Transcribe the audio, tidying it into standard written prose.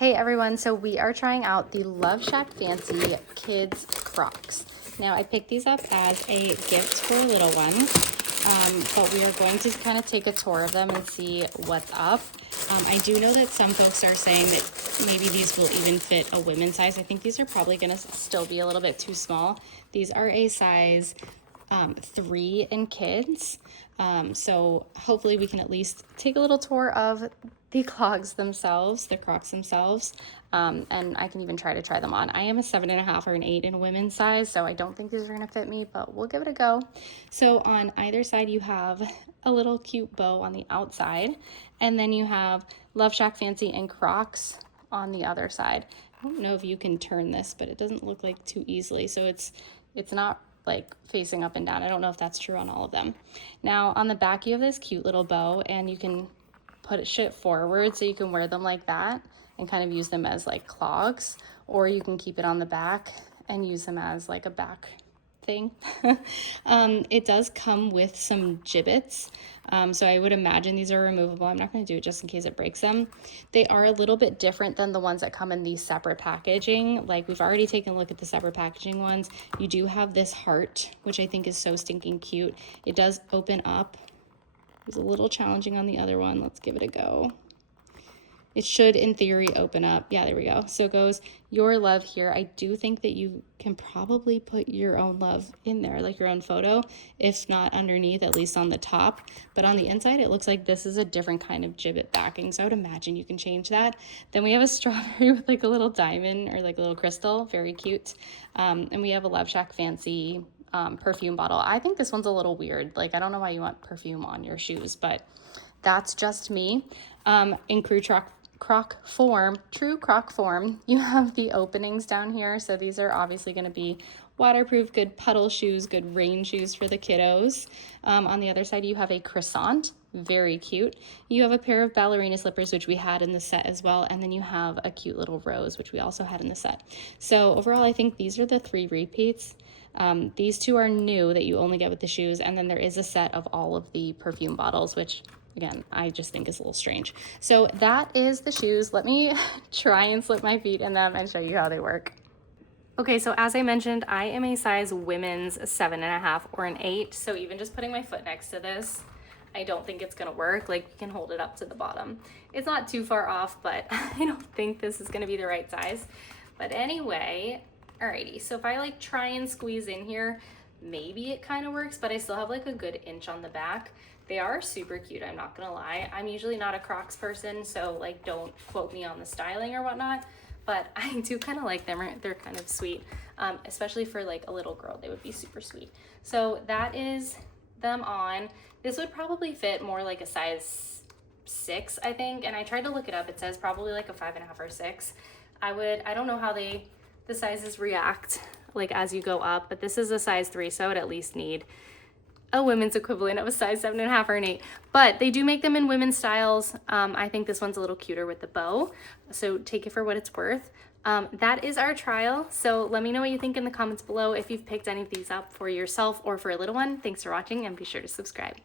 Hey everyone, so we are trying out the LoveShackFancy Kids Crocs. Now I picked these up as a gift for a little one, but we are going to kind of take a tour of them and see what's up. I do know that some folks are saying that maybe these will even fit a women's size. I think these are probably going to still be a little bit too small. These are a size 3 in kids. So hopefully we can at least take a little tour of the clogs themselves, the Crocs themselves, and I can even try them on. I am a 7.5 or an 8 in women's size, so I don't think these are gonna fit me, but we'll give it a go. So on either side you have a little cute bow on the outside, and then you have LoveShackFancy and Crocs on the other side. I don't know if you can turn this, but it doesn't look like too easily, so it's not like facing up and down. I don't know if that's true on all of them. Now on the back you have this cute little bow, and you can put it forward so you can wear them like that and kind of use them as like clogs, or you can keep it on the back and use them as like a back thing. It does come with some gibbets, so I would imagine these are removable. I'm not going to do it just in case it breaks them. They are a little bit different than the ones that come in the separate packaging. Like, we've already taken a look at the separate packaging ones. You do have this heart, which I think is so stinking cute. It does open up. It was a little challenging on the other one. Let's give it a go. It should, in theory, open up. Yeah, there we go. So it goes, your love here. I do think that you can probably put your own love in there, like your own photo, if not underneath, at least on the top. But on the inside, it looks like this is a different kind of gibbet backing, so I would imagine you can change that. Then we have a strawberry with like a little diamond or like a little crystal. Very cute. And we have a Fancy perfume bottle. I think this one's a little weird. Like, I don't know why you want perfume on your shoes, but that's just me. In true croc form, you have the openings down here. So these are obviously going to be waterproof, good puddle shoes, good rain shoes for the kiddos. On the other side, you have a croissant. Very cute. You have a pair of ballerina slippers, which we had in the set as well, and then you have a cute little rose, which we also had in the set. So overall, I think these are the 3 repeats. These 2 are new that you only get with the shoes, and then there is a set of all of the perfume bottles, which again, I just think is a little strange. So that is the shoes. Let me try and slip my feet in them and show you how they work. Okay, so as I mentioned, I am a size women's 7.5 or an 8. So even just putting my foot next to this, I don't think it's gonna work. Like, you can hold it up to the bottom. It's not too far off, but I don't think this is gonna be the right size. But anyway, alrighty. So if I like try and squeeze in here, maybe it kind of works, but I still have like a good inch on the back. They are super cute, I'm not gonna lie. I'm usually not a Crocs person, so like don't quote me on the styling or whatnot, but I do kind of like them. They're kind of sweet, especially for like a little girl. They would be super sweet. So that is them on. This would probably fit more like a size 6, I think, and I tried to look it up. It says probably like a 5.5 or 6. I don't know how the sizes react like as you go up, but this is a size 3, so I would at least need a women's equivalent of a size 7.5 or an 8, but they do make them in women's styles. I think this one's a little cuter with the bow, so take it for what it's worth. That is our trial, so let me know what you think in the comments below if you've picked any of these up for yourself or for a little one. Thanks for watching, and be sure to subscribe.